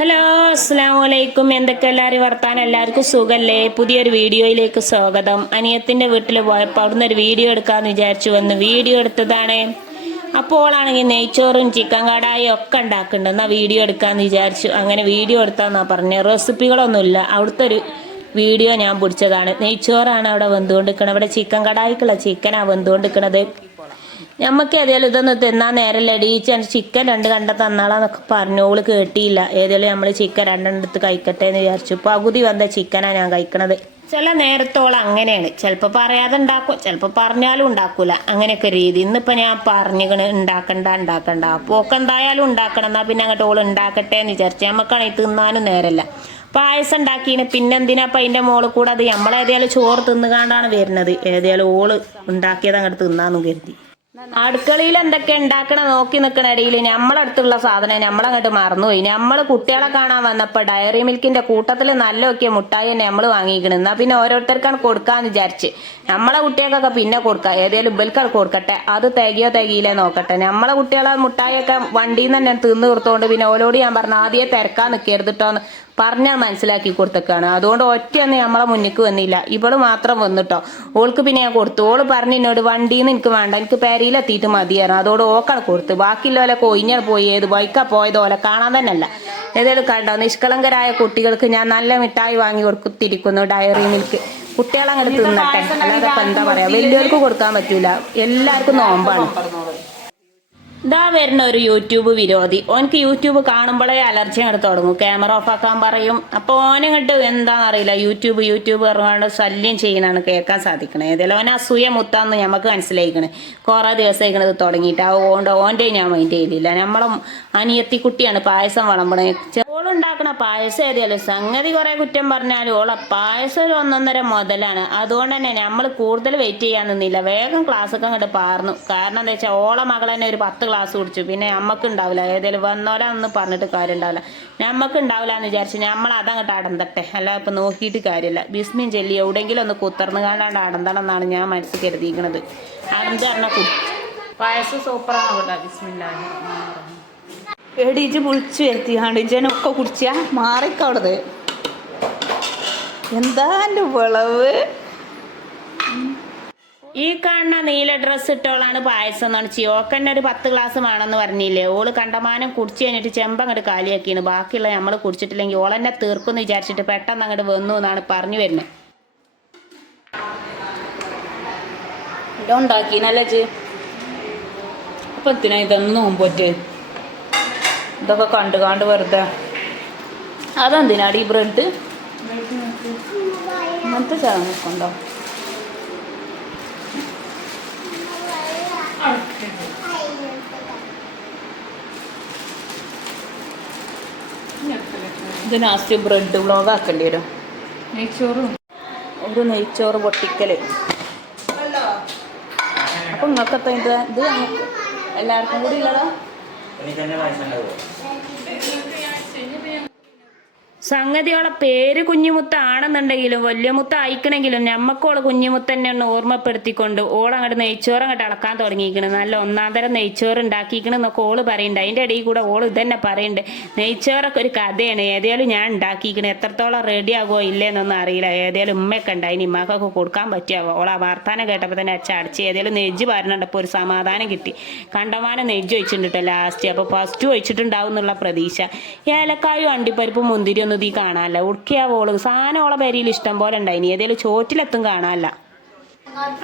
Hello അസ്സാം വലൈക്കും എന്തൊക്കെ എല്ലാവരും വർത്താനം? എല്ലാവർക്കും സുഖല്ലേ? പുതിയൊരു വീഡിയോയിലേക്ക് സ്വാഗതം. അനിയത്തിന്റെ വീട്ടിൽ പോയപ്പോൾ അവിടുന്ന് ഒരു വീഡിയോ എടുക്കാമെന്ന് വിചാരിച്ചു. വന്ന് വീഡിയോ എടുത്തതാണ്. അപ്പോളാണെങ്കിൽ നെയ്ച്ചോറും ചിക്കൻ കടായും ഒക്കെ ഉണ്ടാക്കുന്നുണ്ട്. എന്നാൽ വീഡിയോ എടുക്കാമെന്ന് വിചാരിച്ചു. അങ്ങനെ വീഡിയോ എടുത്താന്നാ പറഞ്ഞത് റെസിപ്പികളൊന്നുമില്ല. അവിടുത്തെ ഒരു വീഡിയോ ഞാൻ പിടിച്ചതാണ്. നെയ്ച്ചോറാണ് അവിടെ വെന്തുകൊണ്ടിരിക്കുന്നത് അവിടെ ചിക്കൻ കടായിക്കുള്ള ചിക്കനാണ് വെന്തുകൊണ്ടിരിക്കുന്നത് ഞമ്മക്ക് ഏതായാലും ഇതൊന്നും തിന്നാൻ നേരല്ല? ഡീച്ച് ചിക്കൻ രണ്ട് കണ്ട തന്നാളാന്നൊക്കെ പറഞ്ഞു. ഓൾ കേട്ടിയില്ല. ഏതായാലും നമ്മൾ ചിക്കൻ രണ്ടെണ്ണം എടുത്ത് കഴിക്കട്ടെ എന്ന് വിചാരിച്ചു. പകുതി വന്ന ചിക്കനാണ് ഞാൻ കഴിക്കണത്. ചില നേരത്തോളം അങ്ങനെയാണ്. ചിലപ്പോൾ പറയാതെ ഉണ്ടാക്കും ചിലപ്പോൾ പറഞ്ഞാലും ഉണ്ടാക്കൂല അങ്ങനെയൊക്കെ രീതി. ഇന്നിപ്പോൾ ഞാൻ പറഞ്ഞിക്കണ് ഉണ്ടാക്കണ്ട ഉണ്ടാക്കണ്ട ഒക്കെ എന്തായാലും ഉണ്ടാക്കണം എന്നാൽ പിന്നെ അങ്ങോട്ട് ഓൾ ഉണ്ടാക്കട്ടെ എന്ന് വിചാരിച്ചു നമുക്കാണെങ്കിൽ തിന്നാനും നേരല്ല. പായസം ഉണ്ടാക്കിന് പിന്നെന്തിനാ അപ്പം അതിന്റെ മോൾ കൂടെ അത്? നമ്മളേതായാലും ചോറ് തിന്നുകാണ്ടാണ് വരുന്നത്. ഏതായാലും ഓൾ ഉണ്ടാക്കിയത് അങ്ങോട്ട് തിന്നാന്നും കരുതി. അടുക്കളയിൽ എന്തൊക്കെ ഉണ്ടാക്കണ നോക്കി നിൽക്കണ ഇടയിൽ നമ്മളടുത്തുള്ള സാധനം നമ്മളങ്ങോട്ട് മറന്നുപോയി. നമ്മൾ കുട്ടികളെ കാണാൻ വന്നപ്പോൾ ഡയറി മിൽക്കിന്റെ കൂട്ടത്തിൽ നല്ല നോക്കിയ മുട്ടായി തന്നെ നമ്മൾ വാങ്ങിക്കണം. എന്നാ പിന്നെ ഓരോരുത്തർക്കാണ് കൊടുക്കാന്ന് വിചാരിച്ച്. നമ്മളെ കുട്ടികൾക്കൊക്കെ പിന്നെ കൊടുക്ക. ഏതേലും ഇബൽക്കാൾ കൊടുക്കട്ടെ. അത് തികയോ തികയില്ലേ നോക്കട്ടെ. നമ്മളെ കുട്ടികളെ മുട്ടായിയൊക്കെ വണ്ടിയിൽ നിന്ന് തന്നെ തിന്നു കൊടുത്തോണ്ട് പിന്നെ ഓലോട് ഞാൻ പറഞ്ഞു ആദ്യം തിരക്കാൻ നിൽക്കരുത് കേട്ടോന്ന് പറഞ്ഞാൽ മനസ്സിലാക്കി കൊടുത്തേക്കാണ്. അതുകൊണ്ട് ഒറ്റയൊന്നും നമ്മളെ മുന്നിക്ക് വന്നില്ല. ഇവൾ മാത്രം വന്നിട്ടോ. ഓൾക്ക് പിന്നെ ഞാൻ കൊടുത്തു. ഓൾ പറഞ്ഞു എന്നോട് വണ്ടിയിൽ നിന്ന് എനിക്ക് വേണ്ട. എനിക്ക് പെരയിലെത്തിയിട്ട് മതിയായിരുന്നു. അതോട് ഓക്കാണ് കൊടുത്തു. ബാക്കിയുള്ളവരെ കൊയിഞ്ഞാൽ പോയി ഏത് ബൈക്കാ പോയത് ഓലെ കാണാൻ തന്നെ അല്ല ഏതായാലും കണ്ടോ നിഷ്കളങ്കരായ കുട്ടികൾക്ക് ഞാൻ നല്ല മിഠായി വാങ്ങി കൊടുത്തിരിക്കുന്നു ഡയറി മിൽക്ക്. കുട്ടികളങ്ങനെ തിന്നട്ടെ. അല്ലാതെ എന്താ പറയാ? വലിയവർക്ക് കൊടുക്കാൻ പറ്റൂല. എല്ലാവർക്കും നോമ്പാണ്. ഇതാ വരുന്ന ഒരു യൂട്യൂബ് വിരോധി. ഓനക്ക് യൂട്യൂബ് കാണുമ്പോഴേ അലർജി അങ്ങോട്ട് തുടങ്ങും. ക്യാമറ ഓഫ് ആക്കാൻ പറയും. അപ്പോൾ ഓനങ്ങോട്ട് എന്താണെന്നറിയില്ല യൂട്യൂബ് യൂട്യൂബ് പറഞ്ഞുകൊണ്ട് ശല്യം ചെയ്യുന്നതാണ് കേൾക്കാൻ സാധിക്കണേ. ഏതായാലും ഓൻ അസൂയ മുത്താന്ന് നമുക്ക് മനസ്സിലായിക്കണേ. കുറേ ദിവസമായിക്കണത് തുടങ്ങിയിട്ട് ആ ഓണ്ട് ഓന്റെ ഞാൻ മൈൻഡ് ചെയ്തില്ല. നമ്മളെ അനിയത്തിക്കുട്ടിയാണ് പായസം വിളമ്പണേ. ഓളുണ്ടാക്കണ പായസം ഏതായാലും സംഗതി കുറെ കുറ്റം പറഞ്ഞാലും ഓള പായസം ഒരു ഒന്നൊന്നര മുതലാണ്. അതുകൊണ്ട് തന്നെ നമ്മൾ കൂടുതൽ വെയിറ്റ് ചെയ്യാൻ നിന്നില്ല. വേഗം ക്ലാസ്സൊക്കെ അങ്ങോട്ട് പാർന്നു. കാരണം എന്താ വെച്ചാൽ ഓള മകൾ തന്നെ ഒരു പത്ത് ക്ലാസ് കുടിച്ചു. പിന്നെ നമ്മക്ക് ഉണ്ടാവില്ല. ഏതായാലും വന്നോലാന്ന് പറഞ്ഞിട്ട് കാര്യം ഉണ്ടാവില്ല. നമ്മക്ക് ഉണ്ടാവില്ല എന്ന് വിചാരിച്ച് നമ്മൾ അതങ്ങോട്ട് അടന്തട്ടെ. അല്ല ഇപ്പം നോക്കിയിട്ട് കാര്യമില്ല. ബിസ്മിൻ ചെല്ലി എവിടെയെങ്കിലും ഒന്ന് കുത്തർന്ന് കാണാണ്ട് അടന്തണം എന്നാണ് ഞാൻ മനസ്സിൽ കരുതിയിരിക്കുന്നത് അടന്തരണ കുടി. പായസം സൂപ്പറാണ് കേട്ടോ ബിസ്മില്ലാഹി പുളിച്ചു വിളിച്ചു വരുത്തിയാണ്ട് ഇജനൊക്കെ കുടിച്ചാ മാറിക്കവിടത് എന്താ വിളവ്? ഈ കാണുന്ന നീല ഡ്രസ്സ് ഇട്ടോളാണ് പായസം എന്നാണ് ചിയോക്കന്നെ ഒരു പത്ത് ഗ്ലാസ് വേണമെന്ന് പറഞ്ഞില്ലേ? ഓൾ കണ്ടമാനം കുടിച്ച് കഴിഞ്ഞിട്ട് ചെമ്പ് അങ്ങോട്ട് കാലിയാക്കിയാണ് ബാക്കിയുള്ള നമ്മൾ കുടിച്ചിട്ടില്ലെങ്കിൽ ഓളെന്നെ തീർക്കുമെന്ന് വിചാരിച്ചിട്ട് പെട്ടെന്ന് അങ്ങോട്ട് വന്നു എന്നാണ് പറഞ്ഞു വരുന്നത് ഇതുണ്ടാക്കിനല്ലേ ജ് അപ്പൊ എന്തിനാ ഇതൊന്നും നോമ്പോറ്റ് ഇതൊക്കെ കണ്ട് കണ്ട് വെറുതെ. അതെന്തിനാടി ബ്രെഡ്? അങ്ങനത്തെ സാധനമൊക്കെ ഉണ്ടോ ഇത് ലാസ്റ്റ് ബ്രെഡ് വ്ളോഗ് ആക്കേണ്ടി വരും. നെയ്ച്ചോറും. ഒരു നെയ്ച്ചോറ് പൊട്ടിക്കൽ. അപ്പൊ നിങ്ങൾക്കത്തെ ഇത് ഇത് ഞങ്ങൾക്ക് എല്ലാവർക്കും കൂടി ഉള്ളതാ സംഗതിയോളെ പേര് കുഞ്ഞുമുത്താണെന്നുണ്ടെങ്കിലും വലിയ മുത്ത അയക്കണമെങ്കിലും ഞമ്മക്കോൾ കുഞ്ഞുമുത്ത ഒന്ന് ഓർമ്മപ്പെടുത്തിക്കൊണ്ട് ഓളങ്ങോട്ട് നെയ്ച്ചോറ് അങ്ങോട്ട് അളക്കാൻ തുടങ്ങിയിരിക്കണം. നല്ല ഒന്നാം തരം നെയ്ച്ചോറ് ഉണ്ടാക്കിയിരിക്കണം എന്നൊക്കെ ഓൾ പറയുന്നുണ്ട് അതിന്റെ ഇടയിൽ കൂടെ ഓൾ ഇതന്നെ പറയുന്നുണ്ട് നെയ്ച്ചോറൊക്കെ ഒരു കഥയാണ്. ഏതായാലും ഞാൻ ഉണ്ടാക്കിയിരിക്കണം. എത്രത്തോളം റെഡി ആകുമോ ഇല്ലേന്നൊന്നും അറിയില്ല. ഏതായാലും ഉമ്മയൊക്കെ ഉണ്ടായിന് ഇമ്മക്കൊക്കെ കൊടുക്കാൻ പറ്റിയാവോ ഓളാ വാർത്താനം കേട്ടപ്പോൾ തന്നെ അച്ഛ അടിച്ച് ഏതായാലും നെജ്ജ് പറഞ്ഞിട്ടപ്പോൾ ഒരു സമാധാനം കിട്ടി. കണ്ടമാനം നെജ്ജ് ഒഴിച്ചിട്ടുണ്ട് ലാസ്റ്റ് അപ്പോൾ ഫസ്റ്റ് ഒഴിച്ചിട്ടുണ്ടാവും എന്നുള്ള പ്രതീക്ഷ. ഏലക്കായും അണ്ടിപ്പരിപ്പും മുന്തിരി ഒന്നും ഇതീ കാണാനല്ല ഉടുക്കിയാവോൾ സാധനം ഓളെ പേരിൽ ഇഷ്ടം പോലെ ഉണ്ടായിനി ഏതെങ്കിലും ചോറ്റിലെത്തും കാണാനല്ല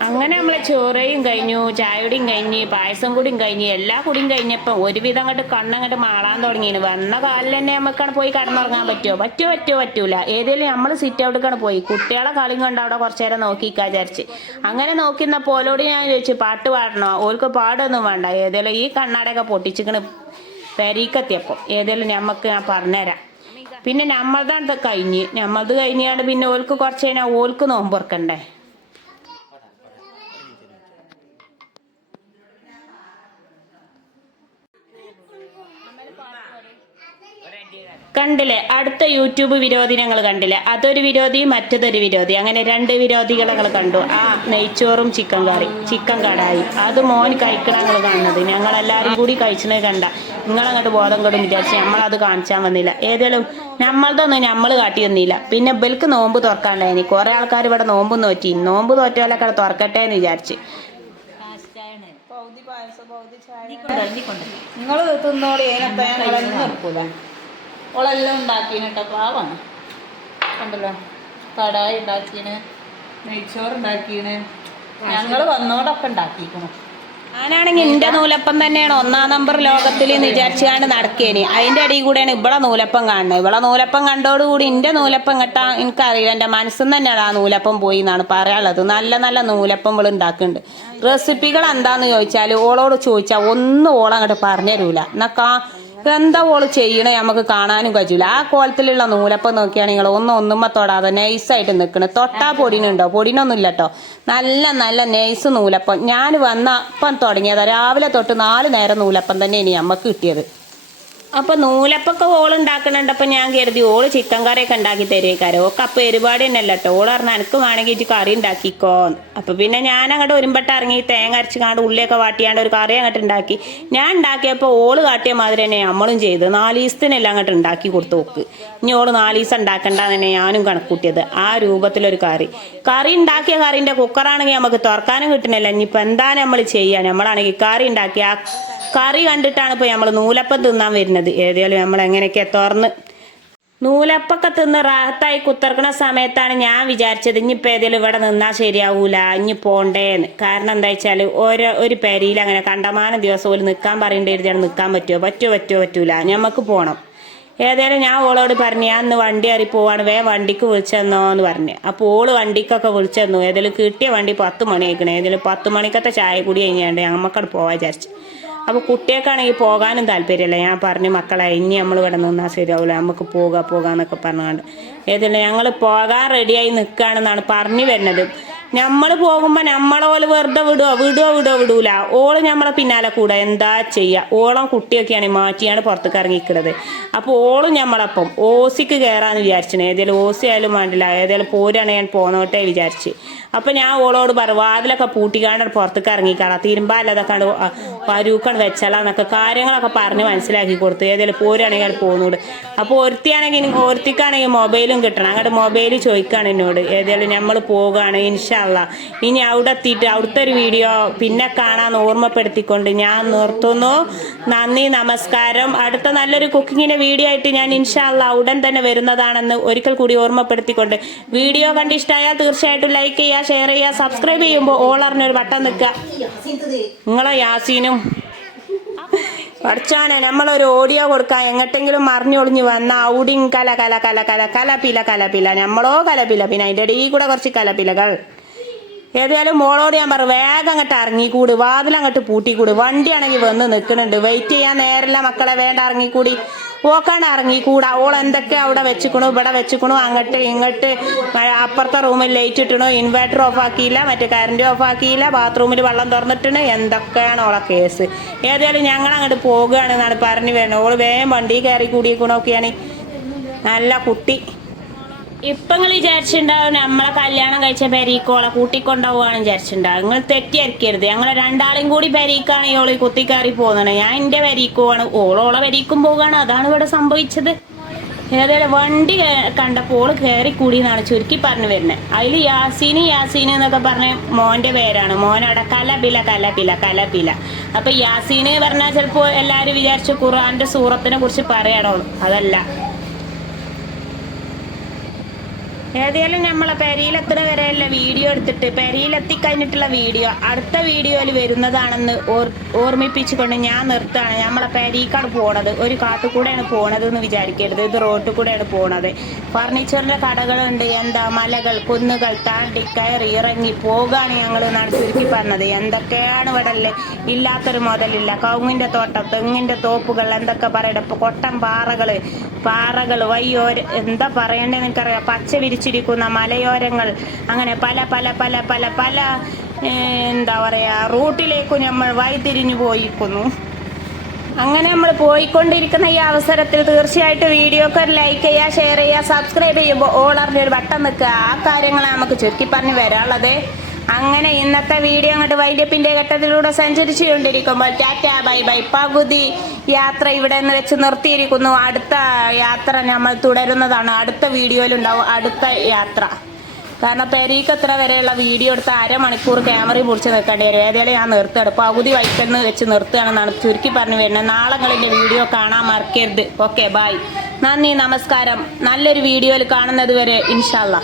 അങ്ങനെ നമ്മളെ ചോറയും കഴിഞ്ഞു ചായയുടെയും കഴിഞ്ഞ് പായസം കൂടിയും കഴിഞ്ഞ് എല്ലാ കൂടിയും കഴിഞ്ഞപ്പോൾ ഒരുവിധം അങ്ങോട്ട് കണ്ണങ്ങോട്ട് മാളാൻ തുടങ്ങിയിന് വന്ന കാലിൽ തന്നെ നമുക്കാണ് പോയി കടന്നുറങ്ങാൻ പറ്റുമോ പറ്റുമോ പറ്റുമോ പറ്റൂല. ഏതെങ്കിലും നമ്മൾ സിറ്റ് ഔട്ടിക്കാണ് പോയി. കുട്ടികളെ കളിയും കൊണ്ട് അവിടെ കുറച്ചു നേരം നോക്കിക്കാ വിചാരിച്ച്. അങ്ങനെ നോക്കുന്ന പോലോട് ഞാൻ ചോദിച്ചു പാട്ട് പാടണോ? ഓർക്ക് പാടൊന്നും വേണ്ട. ഏതെങ്കിലും ഈ കണ്ണാടൊക്കെ പൊട്ടിച്ചിക്കണ് പെരീക്കെത്തിയപ്പോൾ ഏതെങ്കിലും നമുക്ക് ഞാൻ പറഞ്ഞുതരാം പിന്നെ നമ്മളതാണ് കഴിഞ്ഞ്. നമ്മളത് കഴിഞ്ഞാണ് പിന്നെ ഓൽക്ക് കുറച്ച് കഴിഞ്ഞാൽ ഓൾക്ക് നോമ്പുറക്കണ്ടേ? കണ്ടില്ലേ? അടുത്ത യൂട്യൂബ് വിരോധി ഞങ്ങൾ കണ്ടില്ലേ? അതൊരു വിരോധി മറ്റതൊരു വിരോധി. അങ്ങനെ രണ്ട് വിരോധികളെ ഞങ്ങൾ കണ്ടു. ആ നെയ്ച്ചോറും ചിക്കൻ കറി ചിക്കൻ കടായി. അത് മോൻ കഴിക്കണ ഞങ്ങൾ കാണുന്നത്. ഞങ്ങൾ എല്ലാവരും കൂടി കഴിച്ചത് കണ്ട. നിങ്ങളങ്ങോട്ട് ബോധം കെടും വിചാരിച്ച് നമ്മളത് കാണിച്ചാൻ വന്നില്ല. ഏതേലും നമ്മളതൊന്നും നമ്മൾ കാട്ടി വന്നില്ല. പിന്നെ ഇബൽക്ക് നോമ്പ് തുറക്കാണ്ടായിനി കുറേ ആൾക്കാർ ഇവിടെ നോമ്പ് നോറ്റി. നോമ്പ് തോറ്റോലൊക്കെ തുറക്കട്ടെ എന്ന് വിചാരിച്ച്. നിങ്ങൾ തിന്നോളി. ഞങ്ങളൊന്നും ഓളെല്ലാം ഉണ്ടാക്കീന് കേട്ടോ പാവാണ്. കണ്ടല്ലോ. കടായി ഉണ്ടാക്കീന്. നെയ്ച്ചോറ് ഉണ്ടാക്കീന്. ഞങ്ങൾ വന്നോടൊക്കെ ഉണ്ടാക്കിക്കണം. ഞാനാണെങ്കിൽ എന്റെ നൂലപ്പം തന്നെയാണ് ഒന്നാം നമ്പർ ലോകത്തിൽ വിചാരിച്ചാണ് നടക്കേനി. അതിന്റെ അടിയിൽ കൂടെയാണ് ഇവിടെ നൂലപ്പം കാണുന്നത്. ഇവിടെ നൂലപ്പം കണ്ടോടുകൂടി എന്റെ നൂലപ്പം കെട്ടാൻ എനിക്കറിയില്ല. എന്റെ മനസ്സിൽ നിന്ന് തന്നെയാണ് ആ നൂലപ്പം പോയി എന്നാണ് പറയാനുള്ളത്. നല്ല നല്ല നൂലപ്പം ഇവിടെ ഉണ്ടാക്കുന്നുണ്ട്. റെസിപ്പികൾ എന്താന്ന് ചോദിച്ചാൽ ഓളോട് ചോദിച്ചാൽ ഒന്നും ഓളങ്ങോട്ട് പറഞ്ഞു തരൂല എന്നാ കാ എന്താ ഓൾ ചെയ്യണേ നമുക്ക് കാണാനും കഴിയൂല. ആ കോലത്തിലുള്ള നൂലപ്പം നോക്കിയാണ് നിങ്ങൾ ഒന്നും ഒന്നുമ്മ തൊടാതെ നൈസായിട്ട് നിൽക്കണേ തൊട്ടാ പൊടിനുണ്ടോ? പൊടിനൊന്നും ഇല്ല കേട്ടോ നല്ല നല്ല നൈസ് നൂലപ്പം. ഞാൻ വന്നപ്പം തുടങ്ങിയതാ. രാവിലെ തൊട്ട് നാല് നേരം നൂലപ്പം തന്നെ ഇനി നമുക്ക് കിട്ടിയത്. അപ്പൊ നൂലപ്പൊക്കെ ഓൾ ഉണ്ടാക്കണുണ്ടപ്പോ ഞാൻ കരുതി ഓൾ ചിക്കൻ കറിയൊക്കെ ഉണ്ടാക്കി തരുവേക്കാരോ ഒക്കെ അപ്പൊ ഒരുപാട് തന്നെ അല്ല കേട്ടോ ഓൾ പറഞ്ഞ എനിക്ക് വേണമെങ്കിൽ ഇജ്ജ് കറി ഉണ്ടാക്കിക്കോ. അപ്പൊ പിന്നെ ഞാൻ അങ്ങോട്ട് ഒരുമ്പട്ട് ഇറങ്ങി തേങ്ങ അരച്ച് കാണ്ട് ഉള്ളിയൊക്കെ വാട്ടിയാണ്ട് ഒരു കറി അങ്ങോട്ട് ഉണ്ടാക്കി. ഞാൻ ഉണ്ടാക്കിയപ്പോൾ ഓൾ കാട്ടിയ മാതിരി തന്നെ നമ്മളും ചെയ്ത്. നാല് ദിവസത്തിനെല്ലാം അങ്ങോട്ട് ഉണ്ടാക്കി കൊടുത്തു നോക്ക് ഇനി ഓൾ നാല് ദിവസം ഉണ്ടാക്കണ്ടെന്ന് തന്നെ ഞാനും കണക്കൂട്ടിയത്. ആ രൂപത്തിലൊരു കറി. കറി ഉണ്ടാക്കിയ കറിന്റെ കുക്കറാണെങ്കിൽ നമുക്ക് തുറക്കാനും കിട്ടുന്നില്ല. ഇനിയിപ്പോൾ എന്താണ് നമ്മൾ ചെയ്യുക നമ്മളാണെങ്കിൽ കറി ഉണ്ടാക്കി ആ കറി കണ്ടിട്ടാണ് ഇപ്പോൾ നമ്മൾ നൂലപ്പം തിന്നാൻ വരുന്നത്. ഏതായാലും നമ്മൾ എങ്ങനെയൊക്കെ തുറന്ന് നൂലപ്പൊക്കെ തിന്ന് റാഹത്തായി കുത്തർക്കണ സമയത്താണ് ഞാൻ വിചാരിച്ചത് ഇനിയിപ്പോൾ ഏതെങ്കിലും ഇവിടെ നിന്നാൽ ശരിയാവൂല ഇനി പോണ്ടേന്ന്. കാരണം എന്താ വെച്ചാൽ ഓരോ ഒരു പെരിയിൽ അങ്ങനെ കണ്ടമാനം ദിവസം പോലും നിൽക്കാൻ പറയേണ്ടി നിൽക്കാൻ പറ്റുമോ പറ്റുമോ പറ്റുമോ പറ്റൂല. നമുക്ക് പോകണം ഏതായാലും ഞാൻ ഓളോട് പറഞ്ഞു ഞാൻ ഇന്ന് വണ്ടി കയറി പോവാണ് വേ വണ്ടിക്ക് വിളിച്ചെന്നോ എന്ന് പറഞ്ഞു. അപ്പോൾ ഓൾ വണ്ടിക്കൊക്കെ വിളിച്ചെന്നു ഏതെങ്കിലും കിട്ടിയ വണ്ടി പത്ത് മണി ആയിക്കണേ. ഏതെങ്കിലും പത്ത് മണിക്കത്തെ ചായ കൂടി കഴിഞ്ഞാണ്ട് നമുക്കവിടെ പോവാൻ വിചാരിച്ചു. അപ്പോൾ കുട്ടികൾക്കാണെങ്കിൽ പോകാനും താല്പര്യമില്ല. ഞാൻ പറഞ്ഞു മക്കളെ ഇനി നമ്മൾ ഇവിടെ നിന്നാൽ ശരിയാവില്ല നമുക്ക് പോകാം പോകാന്നൊക്കെ പറഞ്ഞുകൊണ്ട്. ഏതല്ല ഞങ്ങൾ പോകാൻ റെഡിയായി നിൽക്കുകയാണെന്നാണ് പറഞ്ഞു വരുന്നത്. നമ്മൾ പോകുമ്പോൾ നമ്മളോൽ വെറുതെ വിടുവോ? വിടുവോ? വിടുവോ? വിടൂല. ഓൾ നമ്മളെ പിന്നാലെ കൂടെ. എന്താ ചെയ്യുക ഓളം കുട്ടിയൊക്കെയാണ് മാറ്റിയാണ് പുറത്തേക്ക് ഇറങ്ങിക്കുന്നത് അപ്പോൾ ഓൾ നമ്മളപ്പം ഓസിക്ക് കയറാന്ന് വിചാരിച്ചിന്. ഏതെങ്കിലും ഓസി ആയാലും വേണ്ടില്ല. ഏതെങ്കിലും പോരാണ് ഞാൻ പോന്നോട്ടെ വിചാരിച്ച്. അപ്പോൾ ഞാൻ ഓളോട് പറ വാതിലൊക്കെ പൂട്ടിക്കാണ്ട് പുറത്തേക്ക് ഇറങ്ങിക്കാളാം. തിരുമ്പാലതൊക്കെ പരൂക്കണ്ട് വെച്ചാലാന്നൊക്കെ കാര്യങ്ങളൊക്കെ പറഞ്ഞ് മനസ്സിലാക്കി കൊടുത്തു. ഏതെങ്കിലും പോരാണെങ്കിൽ അത് പോകുന്നോട് അപ്പോൾ ഒരുത്തിയാണെങ്കിൽ ഒരുത്തിക്കാണെങ്കിൽ മൊബൈലും കിട്ടണം. അങ്ങോട്ട് മൊബൈൽ ചോദിക്കുകയാണ് എന്നോട്. ഏതെങ്കിലും നമ്മൾ പോവുകയാണ് ഇൻഷല്ല ഇനി അവിടെ എത്തിയിട്ട് അവിടുത്തെ ഒരു വീഡിയോ പിന്നെ കാണാൻ ഓർമ്മപ്പെടുത്തിക്കൊണ്ട് ഞാൻ നിർത്തുന്നു. നന്ദി നമസ്കാരം. അടുത്ത നല്ലൊരു കുക്കിങ്ങിന്റെ വീഡിയോ ആയിട്ട് ഞാൻ ഇൻഷാല്ല ഉടൻ തന്നെ വരുന്നതാണെന്ന് ഒരിക്കൽ കൂടി ഓർമ്മപ്പെടുത്തിക്കൊണ്ട്. വീഡിയോ കണ്ട് ഇഷ്ടമായാൽ തീർച്ചയായിട്ടും ലൈക്ക് ചെയ്യുക ഷെയർ ചെയ്യുക സബ്സ്ക്രൈബ് ചെയ്യുമ്പോൾ ഒരു വട്ടം നിൽക്കുക. നിങ്ങളെ യാസീനും. പഠിച്ചാനെ നമ്മളൊരു ഓഡിയോ കൊടുക്കാൻ എങ്ങോട്ടെങ്കിലും മറിഞ്ഞൊളിഞ്ഞ് വന്ന ഔഡിങ് കല കല കല കല കലപില കലപില. നമ്മളോ കലപില പിന്നെ അതിന്റെ ഇടയിൽ കൂടെ കുറച്ച് കലപിലകൾ. ഏതായാലും മോളോട് ഞാൻ പറഞ്ഞു വേഗം അങ്ങോട്ട് ഇറങ്ങിക്കൂട് വാതിലങ്ങോട്ട് പൂട്ടിക്കൂട്. വണ്ടിയാണെങ്കിൽ വന്ന് നിൽക്കുന്നുണ്ട്. വെയിറ്റ് ചെയ്യാൻ നേരല്ല മക്കളെ വേണ്ട ഇറങ്ങിക്കൂടി ഓക്കാണ്ട് ഇറങ്ങിക്കൂടാ ഓൾ എന്തൊക്കെ അവിടെ വെച്ചിക്കണു ഇവിടെ വെച്ചിക്കണു അങ്ങോട്ട് ഇങ്ങോട്ട് അപ്പുറത്തെ റൂമിൽ ലൈറ്റ് ഇട്ടണു ഇൻവേർട്ടർ ഓഫ് ആക്കിയില്ല മറ്റേ കറണ്ട് ഓഫ് ആക്കിയില്ല ബാത്റൂമിൽ വെള്ളം തുറന്നിട്ടണ് എന്തൊക്കെയാണ് ഓളെ കേസ് ഏതായാലും ഞങ്ങൾ അങ്ങോട്ട് പോകുകയാണെന്നാണ് പറഞ്ഞു വേണം ഓൾ വേഗം വണ്ടി കയറി കൂടിയേക്കണൊക്കെയാണ് നല്ല കുട്ടി. ഇപ്പൊ നിങ്ങൾ വിചാരിച്ചിട്ടുണ്ടാവും നമ്മളെ കല്യാണം കഴിച്ച പെരീക്കോളെ കൂട്ടിക്കൊണ്ടുപോവാണ് വിചാരിച്ചിട്ടുണ്ടാവും നിങ്ങൾ തെറ്റിയരക്കരുത്. ഞങ്ങളെ രണ്ടാളും കൂടി പെരീക്കാണ് ഓളി കുത്തിക്കയറി പോകുന്നത്. ഞാൻ എന്റെ പെരീക്കുവാണ്. ഓളോളെ പെരീക്കും പോവുകയാണ്. അതാണ് ഇവിടെ സംഭവിച്ചത്. ഏതായാലും വണ്ടി കണ്ടപ്പോൾ ഓൾ കയറി കൂടി എന്നാണ് ചുരുക്കി പറഞ്ഞു വരുന്നത് അതിൽ യാസീന് യാസീന് എന്നൊക്കെ പറഞ്ഞ മോന്റെ പേരാണ്. മോനവിടെ കലപില കലപില കലപില. അപ്പൊ യാസീന് പറഞ്ഞാൽ ചിലപ്പോൾ എല്ലാരും വിചാരിച്ചു ഖുർആന്റെ സൂറത്തിനെ കുറിച്ച് പറയണോ അതല്ല. ഏതായാലും നമ്മളെ പെരിയിലെത്തുന്ന വരെയുള്ള വീഡിയോ എടുത്തിട്ട് പെരിയിലെത്തി കഴിഞ്ഞിട്ടുള്ള വീഡിയോ അടുത്ത വീഡിയോയിൽ വരുന്നതാണെന്ന് ഓർ ഓർമ്മിപ്പിച്ചുകൊണ്ട് ഞാൻ നിർത്തുകയാണ്. നമ്മളെ പെരീക്കാണ് പോണത്. ഒരു കാട്ടുകൂടെയാണ് പോണത് എന്ന് വിചാരിക്കരുത്. ഇത് റോട്ടിൽ കൂടെയാണ് പോണത്. ഫർണിച്ചറിന്റെ കടകളുണ്ട്. എന്താ മലകൾ കുന്നുകൾ താണ്ടി കയറി ഇറങ്ങി പോകാണ് ഞങ്ങൾ ചുരുക്കി പറഞ്ഞത്. എന്തൊക്കെയാണ് ഇവിടെ ഇല്ലാത്തൊരു മുതലില്ല. കൗങ്ങിന്റെ തോട്ടം തെങ്ങിന്റെ തോപ്പുകൾ എന്തൊക്കെ പറയട്ടെ കൊട്ടം പാറകൾ പാറകൾ വയ്യോര് എന്താ പറയണ്ടെന്ന് എനിക്കറിയാം. പച്ച വിരിച്ചിരിക്കുന്ന മലയോരങ്ങൾ. അങ്ങനെ പല പല പല പല പല എന്താ പറയുക റൂട്ടിലേക്ക് നമ്മൾ വഴിതിരിഞ്ഞു പോയിരിക്കുന്നു. അങ്ങനെ നമ്മൾ പോയിക്കൊണ്ടിരിക്കുന്ന ഈ അവസരത്തിൽ തീർച്ചയായിട്ടും വീഡിയോക്ക് ഒരു ലൈക്ക് ചെയ്യുക ഷെയർ ചെയ്യുക സബ്സ്ക്രൈബ് ചെയ്യുമ്പോൾ ഓൾ ഒരു ബട്ടൺ നിൽക്കുക. ആ കാര്യങ്ങളാണ് നമുക്ക് ചുരുക്കി പറഞ്ഞ് വരാനുള്ളത്. അങ്ങനെ ഇന്നത്തെ വീഡിയോ അങ്ങോട്ട് വൈദ്യപ്പിന്റെ ഘട്ടത്തിലൂടെ സഞ്ചരിച്ചു കൊണ്ടിരിക്കുമ്പോൾ ടാറ്റ ബൈ ബൈ. പകുതി യാത്ര ഇവിടെ നിന്ന് വെച്ച് നിർത്തിയിരിക്കുന്നു. അടുത്ത യാത്ര നമ്മൾ തുടരുന്നതാണ്. അടുത്ത വീഡിയോയിലുണ്ടാവും അടുത്ത യാത്ര. കാരണം പെരീക്കത്ര വരെയുള്ള വീഡിയോ എടുത്ത് അരമണിക്കൂർ ക്യാമറയിൽ പിടിച്ച് നിൽക്കേണ്ടി വരും. ഏതായാലും ഞാൻ നിർത്തുകയാണ്. പകുതി വൈക്കൽന്ന് വെച്ച് നിർത്തുകയാണെന്നാണ് ചുരുക്കി പറഞ്ഞു വരുന്നത്. നാളെ വീഡിയോ കാണാൻ മറക്കരുത്. ഓക്കെ ബായ് നന്ദി നമസ്കാരം. നല്ലൊരു വീഡിയോയിൽ കാണുന്നത് വരെ ഇൻഷാല്ല